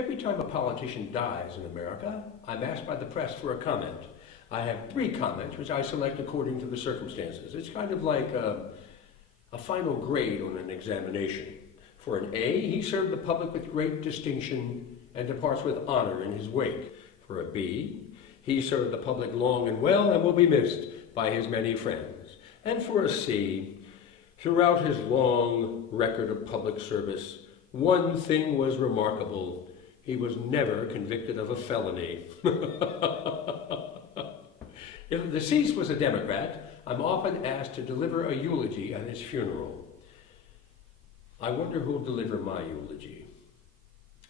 Every time a politician dies in America, I'm asked by the press for a comment. I have 3 comments, which I select according to the circumstances. It's kind of like a final grade on an examination. For an A, he served the public with great distinction and departs with honor in his wake. For a B, he served the public long and well and will be missed by his many friends. And for a C, throughout his long record of public service, one thing was remarkable. He was never convicted of a felony. If the deceased was a Democrat, I'm often asked to deliver a eulogy at his funeral. I wonder who'll deliver my eulogy.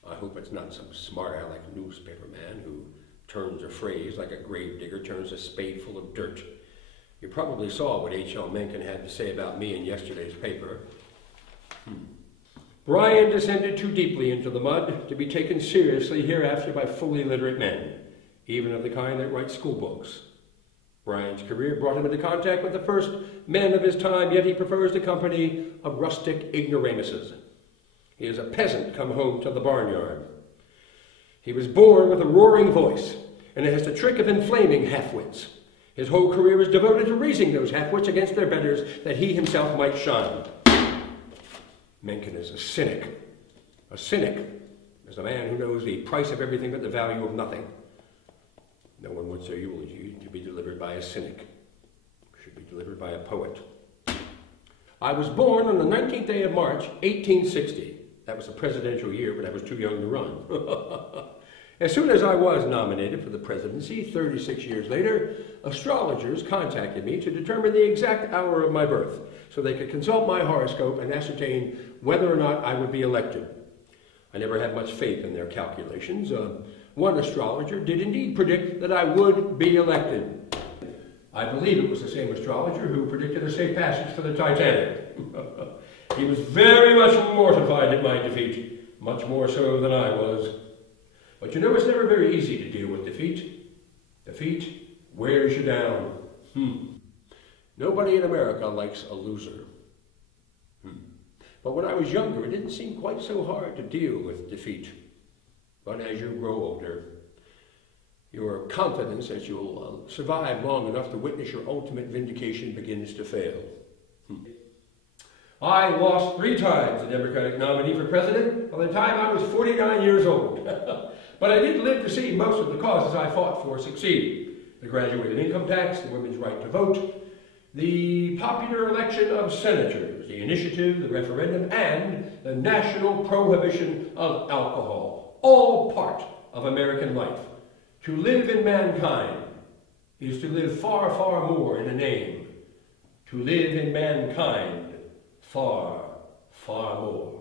I hope it's not some smart-aleck newspaper man who turns a phrase like a gravedigger turns a spade full of dirt. You probably saw what H.L. Mencken had to say about me in yesterday's paper. Bryan descended too deeply into the mud to be taken seriously hereafter by fully literate men, even of the kind that write school books. Bryan's career brought him into contact with the first men of his time, yet he prefers the company of rustic ignoramuses. He is a peasant come home to the barnyard. He was born with a roaring voice, and it has the trick of inflaming half-wits. His whole career was devoted to raising those half-wits against their betters, that he himself might shine. Mencken is a cynic. A cynic is a man who knows the price of everything but the value of nothing. No one wants their eulogy to be delivered by a cynic. It should be delivered by a poet. I was born on the 19th day of March, 1860. That was a presidential year, but I was too young to run. As soon as I was nominated for the presidency, 36 years later, astrologers contacted me to determine the exact hour of my birth so they could consult my horoscope and ascertain whether or not I would be elected. I never had much faith in their calculations. One astrologer did indeed predict that I would be elected. I believe it was the same astrologer who predicted a safe passage for the Titanic. He was very much mortified at my defeat, much more so than I was. But you know, it's never very easy to deal with defeat. Defeat wears you down. Nobody in America likes a loser. But when I was younger, it didn't seem quite so hard to deal with defeat. But as you grow older, your confidence that you'll survive long enough to witness your ultimate vindication begins to fail. I lost 3 times the Democratic nominee for president by the time I was 49 years old. But I did live to see most of the causes I fought for succeed. The graduated income tax, the women's right to vote, the popular election of senators, the initiative, the referendum, and the national prohibition of alcohol. All part of American life. To live in mankind is to live far, far more in a name. To live in mankind, far, far more.